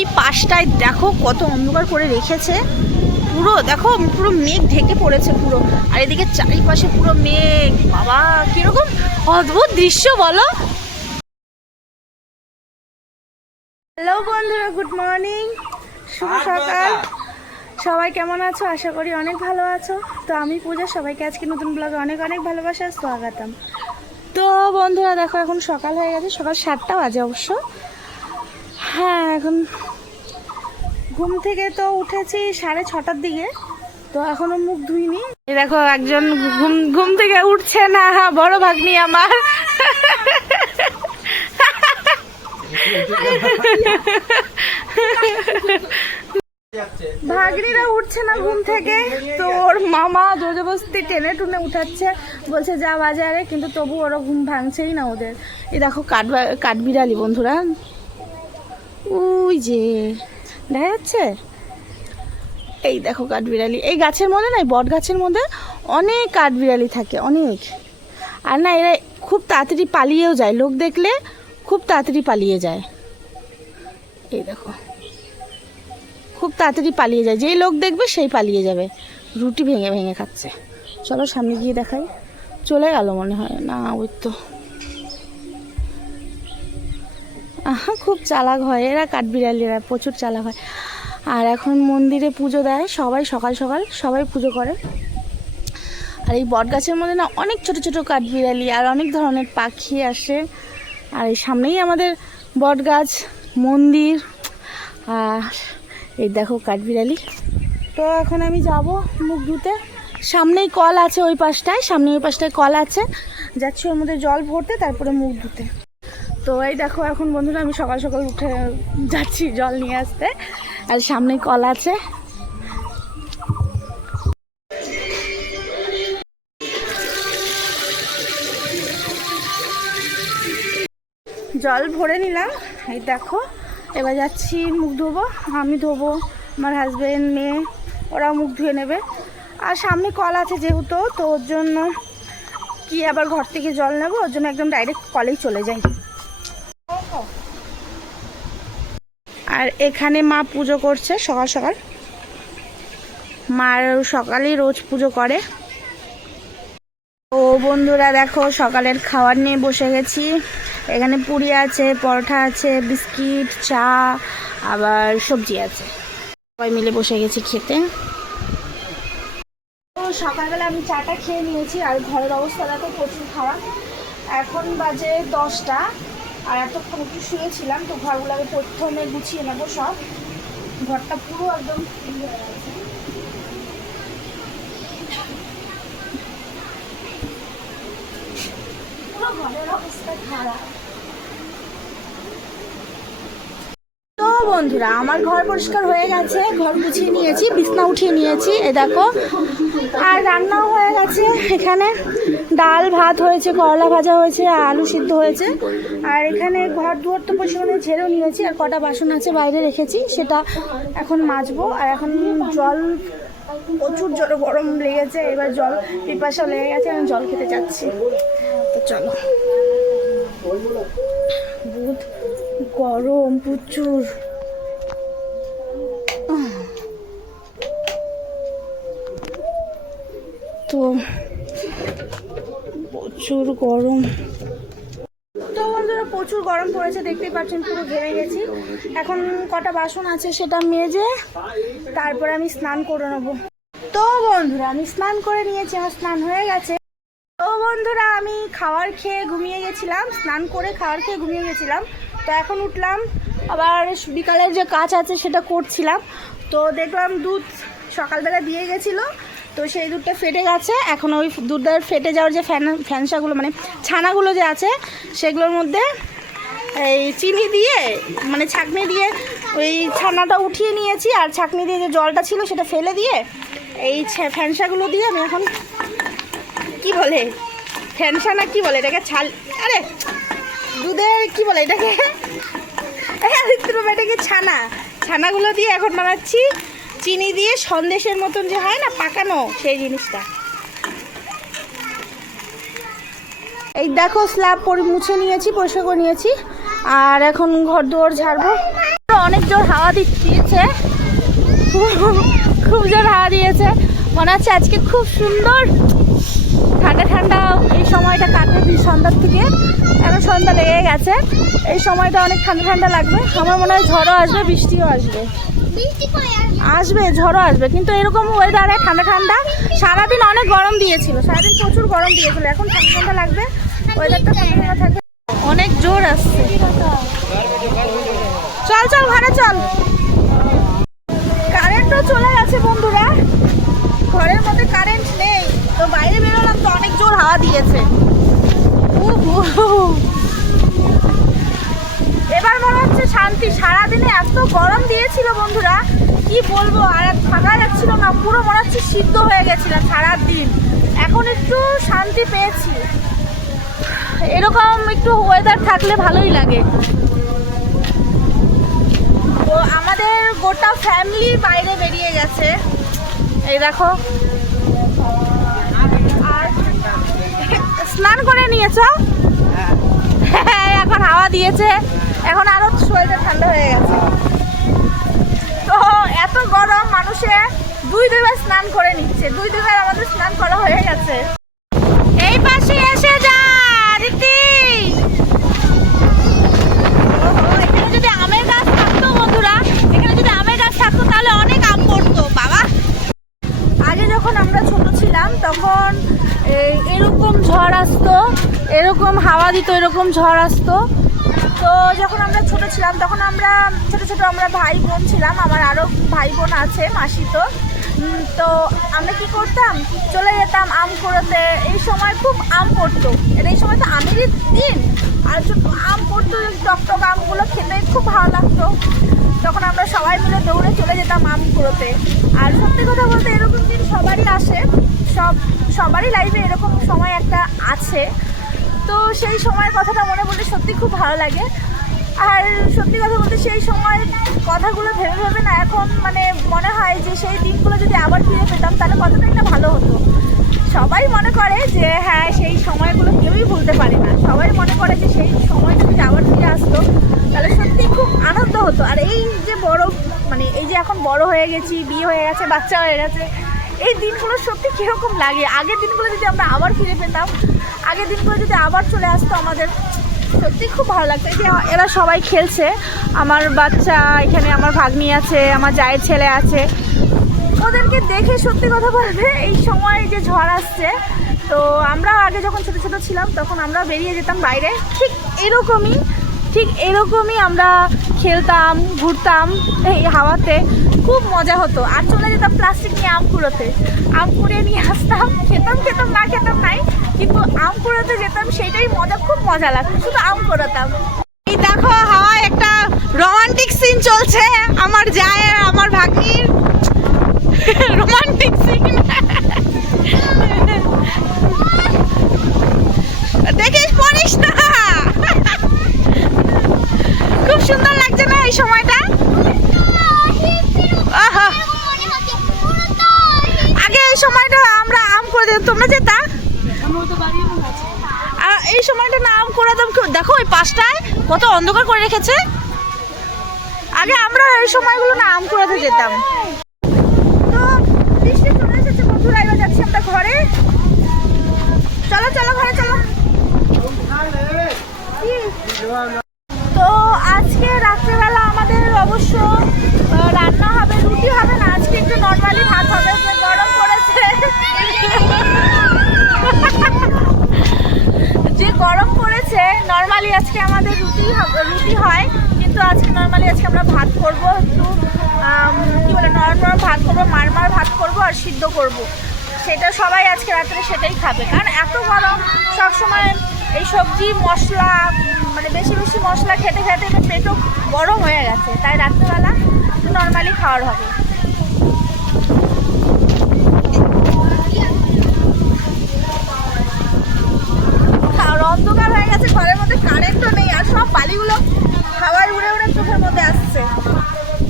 এই পাশটায় দেখো কত অন্ধকার করে রেখেছে, পুরো দেখো পুরো মেঘ ঢেকে পড়েছে পুরো, আর এদিকে চারিপাশে পুরো মেঘ। বাবা কিরকম অদ্ভুত দৃশ্য বলো। হ্যালো বন্ধুরা, গুড মর্নিং, শুভ সকাল। সবাই কেমন আছো? আশা করি অনেক ভালো আছো। তো আমি পূজা, সবাইকে আজকে নতুন ব্লগে অনেক অনেক ভালোবাসা, স্বাগতম। তো বন্ধুরা দেখো এখন সকাল হয়ে গেছে, সকাল 7টা বাজে অবশ্য। হ্যাঁ, এখন ঘুম থেকে তো উঠেছি 6:30টার দিকে, তো এখনো মুখ ধুইনি। দেখো একজন ঘুম থেকে উঠছে না, বড় ভাগ্নি আমার। ভাগ্নিরা উঠছে না ঘুম থেকে, তো ওর মামা জোরজবস্তি টেনে টুনে উঠাচ্ছে, বলছে যা বাজারে, কিন্তু তবু ওরা ঘুম ভাঙছেই না ওদের। এই দেখো কাঠবিড়ালি বন্ধুরা, ওই যে দেখা যাচ্ছে, এই দেখো কাঠবিড়ালি। এই গাছের মধ্যে না, বট গাছের মধ্যে অনেক কাঠবিড়ালি থাকে, অনেক। আর না, এরা খুব তাড়াতাড়ি পালিয়েও যায়, লোক দেখলে খুব তাড়াতাড়ি পালিয়ে যায়। এই দেখো খুব তাড়াতাড়ি পালিয়ে যায়, যেই লোক দেখবে সেই পালিয়ে যাবে। রুটি ভেঙে ভেঙে খাচ্ছে। চলো সামনে গিয়ে দেখাই। চলে গেল মনে হয়, না ওই তো। খুব চালাক হয় এরা, কাঠবিড়ালিরা প্রচুর চালাক হয়। আর এখন মন্দিরে পুজো দেয় সবাই, সকাল সকাল সবাই পুজো করে। আর এই বট গাছের মধ্যে না অনেক ছোট ছোট কাঠবিড়ালি আর অনেক ধরনের পাখি আসে। আর এই সামনেই আমাদের বট গাছ, মন্দির, আর এই দেখো কাঠবিড়ালি। তো এখন আমি যাব মুখ ধুতে। সামনেই কল আছে ওই পাশটায়, ওই পাশটায় কল আছে, যাচ্ছি ওর মধ্যে জল ভরতে, তারপরে মুখ ধুতে। তো এই দেখো এখন বন্ধুরা আমি সকাল সকাল উঠে যাচ্ছি জল নিয়ে আসতে, আর সামনেই কল আছে। জল ভরে নিলাম, এই দেখো। এবার যাচ্ছি মুখ ধোবো, আমি ধোবো, আমার হাজবেন্ড, মেয়ে, ওরাও মুখ ধুয়ে নেবে। আর সামনে কল আছে যেহেতু, তো ওর জন্য কি আবার ঘর থেকে জল নেবো, ওর জন্য একদম ডাইরেক্ট কলেই চলে যাই। আর এখানে মা পুজো করছে সকাল সকাল। মার সকালেই রোজ পুজো করে। ও বন্ধুরা দেখো সকালের খাবার নিয়ে বসে গেছি। এখানে পুরি আছে, পরোটা আছে, বিস্কিট, চা, আবার সবজি আছে। সবাই মিলে বসে গেছি খেতে। তো সকালবেলা আমি চাটা খেয়ে নিয়েছি, আর ঘরের অবস্থাটা তো প্রচুর খারাপ। এখন বাজে 10টা, আর এতক্ষণ একটু শুয়েছিলাম, তো ঘরগুলোকে প্রথমে গুছিয়ে নেবো সব। ঘরটা পুরো একদম হয়ে গেছে। ঘরের অবস্থা খারাপ। তো বন্ধুরা আমার ঘর পরিষ্কার হয়ে গেছে, ঘর গুছিয়ে নিয়েছি, বিছনা উঠিয়ে নিয়েছি, এ দেখো। আর রান্নাও হয়ে গেছে, এখানে ডাল ভাত হয়েছে, করলা ভাজা হয়েছে, আর আলু সিদ্ধ হয়েছে। আর এখানে ঘর দুয়ার তো পরিষ্কার ঝেড়েও নিয়েছি, আর কটা বাসন আছে বাইরে রেখেছি, সেটা এখন মাজবো। আর এখন জল, প্রচুর জোরে গরম লেগেছে, এবার জল পিপাসা লেগে গেছে, আমি জল খেতে যাচ্ছি। তো চলো। বহুত গরম, প্রচুর। তো প্রচুর গরম। তো বন্ধুরা প্রচুর গরম পড়েছে, দেখতেই পাচ্ছেন পুরো ঘেমে গেছি। এখন কটা বাসন আছে সেটা মেজে তারপর আমি স্নান করে নেবো। তো বন্ধুরা আমি স্নান করে নিয়েছি, আমার স্নান হয়ে গেছে। তো বন্ধুরা আমি খাবার খেয়ে ঘুমিয়ে গেছিলাম, স্নান করে খাবার খেয়ে ঘুমিয়ে গেছিলাম। তো এখন উঠলাম, আবার বিকালের যে কাজ আছে সেটা করছিলাম। তো দেখলাম দুধ সকালবেলা দিয়ে গেছিলো, তো সেই দুধটা ফেটে গেছে। এখন ওই দুধটার ফেটে যাওয়ার যে ফ্যানসাগুলো, মানে ছানাগুলো যে আছে, সেগুলোর মধ্যে এই চিনি দিয়ে, মানে ছাঁকনি দিয়ে ওই ছানাটা উঠিয়ে নিয়েছি। আর ছাঁকনি দিয়ে যে জলটা ছিল সেটা ফেলে দিয়ে এই ফ্যানসাগুলো দিয়ে আমি এখন, কি বলে ফ্যানসা না কি বলে এটাকে, আরে দুধের কি বলে এটাকে, এটাকে ছানাগুলো দিয়ে এখন বানাচ্ছি চিনি দিয়ে, সন্দেশের মতন যে হয় না পাকানো, সেই জিনিসটা। এই দেখো স্ল্যাব মুছে নিয়েছি, পরিষ্কার করে নিয়েছি। আর এখন ঘর দুয়ার ঝাড়বো। অনেক জোর হাওয়া দিয়েছে, খুব জোর হাওয়া দিয়েছে। মনে হচ্ছে আজকে খুব সুন্দর ঠান্ডা ঠান্ডা এই সময়টা কাটবে। সন্ধ্যার থেকে এখন সন্ধ্যা লেগে গেছে, এই সময়টা অনেক ঠান্ডা ঠান্ডা লাগবে। আমার মনে হয় ঝড়ও আসবে, বৃষ্টিও আসবে, ঝড়ও আসবে। কিন্তু এরকম ওয়েদারে ঠান্ডা ঠান্ডা, সারাদিন অনেক গরম দিয়েছিল, সারাদিন প্রচুর গরম দিয়েছিল, এখন ঠান্ডা ঠান্ডা লাগবে, ওয়েদারটা ঠান্ডা ঠান্ডা থাকবে। অনেক জোর আসছে। চল চল ঘরে চল। কারেন্টও চলে গেছে বন্ধুরা, ঘরের মধ্যে কারেন্ট নেই, তো বাইরে বেরোলাম তো অনেক জোর হাওয়া দিয়েছে। এবার মনে হচ্ছে শান্তি। সারাদিনে এত গরম দিয়েছিল বন্ধুরা, কি বলবো, আর থাকা যাচ্ছিল না, পুরো মনে হচ্ছে সিদ্ধ হয়ে গেছিলাম সারাদিন। এখন একটু শান্তি পেয়েছি। এরকম একটু ওয়েদার থাকলে ভালোই লাগে। তো আমাদের গোটা ফ্যামিলি বাইরে বেরিয়ে গেছে, এই দেখো। আর স্নান করে নিয়েছো? হ্যাঁ, এখন হাওয়া দিয়েছে, এখন আরো শরীরটা ঠান্ডা হয়ে গেছে। তো এত গরম, মানুষে দুইবার স্নান করে নিচ্ছে, দুইবার আমাদের স্নান করা হয়ে গেছে। এই পাশে এসে যা দিদি। এখানে যদি আমের গাছ থাকতো বন্ধুরা, এখানে যদি আমের গাছ থাকতো তাহলে অনেক আম পড়তো বাবা। আগে যখন আমরা ছোট ছিলাম তখন এরকম ঝড় আসতো, এরকম হাওয়া দিত, এরকম ঝড় আসতো। তো যখন আমরা ছোট ছিলাম তখন আমরা ছোট আমরা ভাই বোন ছিলাম, আমার আরও ভাই বোন আছে মাসি। তো আমরা কি করতাম, চলে যেতাম আম কুড়োতে। এই সময় খুব আম পড়তো, এই সময় তো আমেরই দিন, আর আম পড়তো, টকটক আমগুলো খেতে খুব ভালো লাগতো। তখন আমরা সবাই মিলে দৌড়ে চলে যেতাম আম কুড়োতে। আর সত্যি কথা বলতে এরকম দিন সবারই আসে, সবারই লাইফে এরকম সময় একটা আছে। তো সেই সময়ের কথাটা মনে পড়লে সত্যি খুব ভালো লাগে। আর সত্যি কথা বলতে সেই সময় কথাগুলো ভেবে ভেবে না এখন মানে মনে হয় যে সেই দিনগুলো যদি আবার ফিরে পেতাম তাহলে কতটা একটা ভালো হতো। সবাই মনে করে যে হ্যাঁ, সেই সময়গুলো কেউই ভুলতে পারে না, সবাই মনে করে যে সেই সময়টা যদি আবার ফিরে আসতো তাহলে সত্যি খুব আনন্দ হতো। আর এই যে বড় মানে এই যে এখন বড় হয়ে গেছি, বিয়ে হয়ে গেছে, বাচ্চা হয়ে গেছে, এই দিনগুলো সত্যি কীরকম লাগে। আগের দিনগুলো যদি আমরা আবার ফিরে পেতাম, আগের দিনগুলো যদি আবার চলে আসতো আমাদের, সত্যি খুব ভালো লাগতো। এই যে এরা সবাই খেলছে, আমার বাচ্চা এখানে, আমার ভাগ্নি আছে, আমার জায়ের ছেলে আছে, ওদেরকে দেখে সত্যি কথা বলবে এই সময় যে ঝড় আসছে। তো আমরা আগে যখন ছোট ছোট ছিলাম তখন আমরা বেরিয়ে যেতাম বাইরে, ঠিক এরকমই আমরা খেলতাম, ঘুরতাম এই হাওয়াতে, খুব মজা হতো। আর চলে যেতাম প্লাস্টিক নিয়ে আম কুড়োতে, আম কুড়িয়ে নিয়ে আসতাম, খেতাম নাই, কিন্তু আম কুড়োতে যেতাম, সেইটাই মজা, খুব মজা লাগতো, শুধু আম কুড়োতাম। এই দেখো হাওয়ায় একটা রোমান্টিক সিন চলছে, আমার জায়ের আমার ভাগ্নির রোমান্টিক সিন। দেখিস পড়িস না, খুব সুন্দর লাগছে না এই সময়টা? আগে এই সময়টা আমরা আম করে তোমরা যেতা, আর এই সময়টা না আম করে দেখো ওই পাশটায় কত অন্ধকার করে রেখেছে। আগে আমরা এই সময়গুলো না আম কুড়াতে যেতাম। তো বৃষ্টি চলে এসেছে বন্ধুরা, এবার যাচ্ছি আমরা ঘরে। চলো ঘরে চলো। তো আজকে রাত্রেবেলা আমাদের অবশ্য রান্না হবে, রুটি হবে না, আজকে একটু নর্মালি ভাত হবে, যে গরম পড়েছে, নর্মালি আজকে আমাদের রুটি হয়, কিন্তু আজকে নর্মালি আজকে আমরা ভাত করবো, একটু কী বলে নরম ভাত করবো, মারমার ভাত করবো আর সিদ্ধ করব। সেটা সবাই আজকে রাত্রে সেটাই খাবে, কারণ এত গরম, সবসময় এই সবজি মশলা মানে বেশি মশলা খেতে পেটও গরম হয়ে গেছে, তাই রাত্রেবেলা একটু নর্মালি খাওয়ার হবে। আর অন্ধকার হয়ে গেছে, ঘরের মধ্যে কারেন্টও নেই, আর সব বালিগুলো হাওয়ায় উড়ে চোখের মধ্যে আসছে।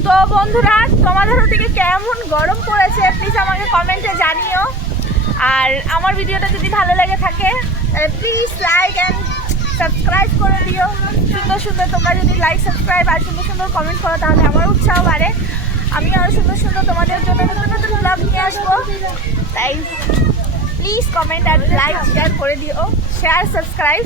তো বন্ধুরা, তোমাদের ওদিকে কেমন গরম পড়েছে প্লিজ আমাকে কমেন্টে জানিও। আর আমার ভিডিওটা যদি ভালো লেগে থাকে তাহলে প্লিজ লাইক অ্যান্ড সাবস্ক্রাইব করে দিও। সুন্দর সুন্দর তোমরা যদি লাইক সাবস্ক্রাইব আর সুন্দর সুন্দর কমেন্ট করো তাহলে আমার উৎসাহ বাড়ে, আমি আরও সুন্দর সুন্দর তোমাদের জন্য নতুন নতুন ব্লগ নিয়ে আসবো। তাই প্লিজ কমেন্ট আর লাইক শেয়ার করে দিও, শেয়ার সাবস্ক্রাইব।